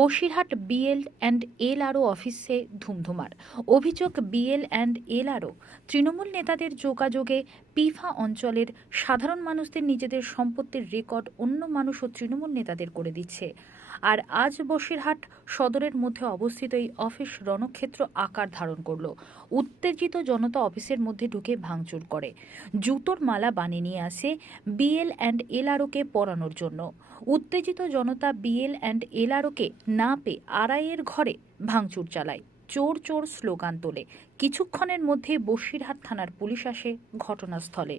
Basirhat BL and LRO অফিসে ধুমধুমার। অভিযোগ, BL and LRO Trinamool নেতাদের যোগাযোগে পিফা অঞ্চলের সাধারণ মানুষদের নিজেদের সম্পত্তির রেকর্ড অন্য মানুষ ও তৃণমূল নেতাদের করে দিচ্ছে। আর আজ বসিরহাট সদরের মধ্যে অবস্থিত এই অফিস রণক্ষেত্র আকার ধারণ করল। উত্তেজিত জনতা অফিসের মধ্যে ঢুকে ভাঙচুর করে, জুতোর মালা বানিয়ে নিয়ে আসে বিএল অ্যান্ড এলআরওকে পরানোর জন্য। উত্তেজিত জনতা বিএল অ্যান্ড এলআরওকে না পেয়ে আড়াইয়ের ঘরে ভাঙচুর চালায়, চোর চোর স্লোগান তোলে। কিছুক্ষণের মধ্যে বসিরহাট থানার পুলিশ আসে ঘটনাস্থলে।